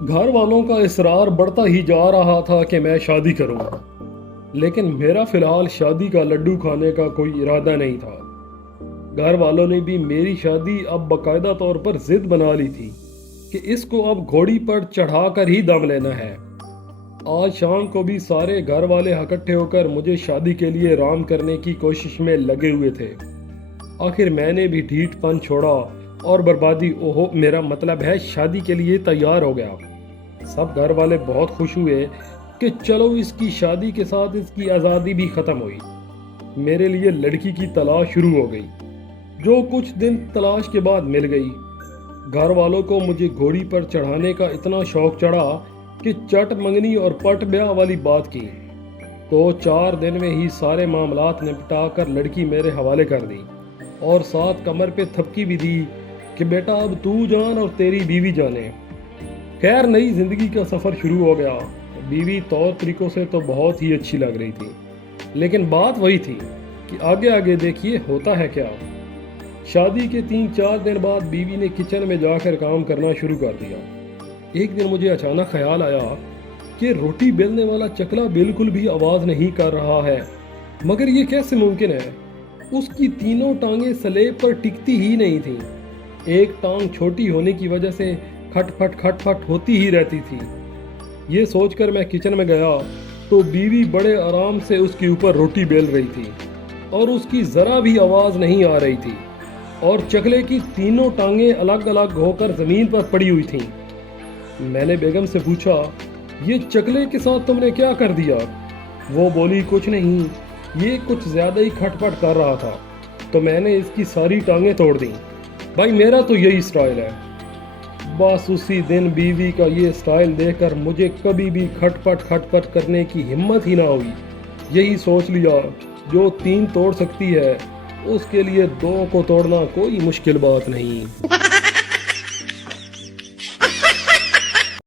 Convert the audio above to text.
घर वालों का इसरार बढ़ता ही जा रहा था कि मैं शादी करूं, लेकिन मेरा फिलहाल शादी का लड्डू खाने का कोई इरादा नहीं था। घर वालों ने भी मेरी शादी अब बाकायदा तौर पर जिद बना ली थी कि इसको अब घोड़ी पर चढ़ाकर ही दम लेना है। आज शाम को भी सारे घर वाले इकट्ठे होकर मुझे शादी के लिए राम करने की कोशिश में लगे हुए थे। आखिर मैंने भी ढीठपन छोड़ा और बर्बादी, ओहो मेरा मतलब है शादी के लिए तैयार हो गया। सब घर वाले बहुत खुश हुए कि चलो इसकी शादी के साथ इसकी आज़ादी भी ख़त्म हुई। मेरे लिए लड़की की तलाश शुरू हो गई, जो कुछ दिन तलाश के बाद मिल गई। घर वालों को मुझे घोड़ी पर चढ़ाने का इतना शौक चढ़ा कि चट मंगनी और पट ब्याह वाली बात की। तो 4 दिन में ही सारे मामलात निपटा कर लड़की मेरे हवाले कर दी और साथ कमर पे थपकी भी दी कि बेटा अब तू जान और तेरी बीवी जाने। खैर, नई जिंदगी का सफर शुरू हो गया। बीवी तौर तरीकों से तो बहुत ही अच्छी लग रही थी, लेकिन बात वही थी कि आगे आगे देखिए होता है क्या। शादी के 3-4 दिन बाद बीवी ने किचन में जाकर काम करना शुरू कर दिया। एक दिन मुझे अचानक ख्याल आया कि रोटी बेलने वाला चकला बिल्कुल भी आवाज नहीं कर रहा है, मगर ये कैसे मुमकिन है। उसकी तीनों टांगें स्लेब पर टिकती ही नहीं थी। एक टांग छोटी होने की वजह से खटखट होती ही रहती थी। ये सोचकर मैं किचन में गया तो बीवी बड़े आराम से उसके ऊपर रोटी बेल रही थी और उसकी जरा भी आवाज नहीं आ रही थी, और चकले की तीनों टांगें अलग अलग होकर जमीन पर पड़ी हुई थीं। मैंने बेगम से पूछा, ये चकले के साथ तुमने क्या कर दिया? वो बोली, कुछ नहीं, ये कुछ ज्यादा ही खटपट कर रहा था तो मैंने इसकी सारी टांगें तोड़ दी। भाई मेरा तो यही स्टाइल है। बस उसी दिन बीवी का ये स्टाइल देखकर मुझे कभी भी खटपट करने की हिम्मत ही ना हुई। यही सोच लिया, जो 3 तोड़ सकती है उसके लिए 2 को तोड़ना कोई मुश्किल बात नहीं।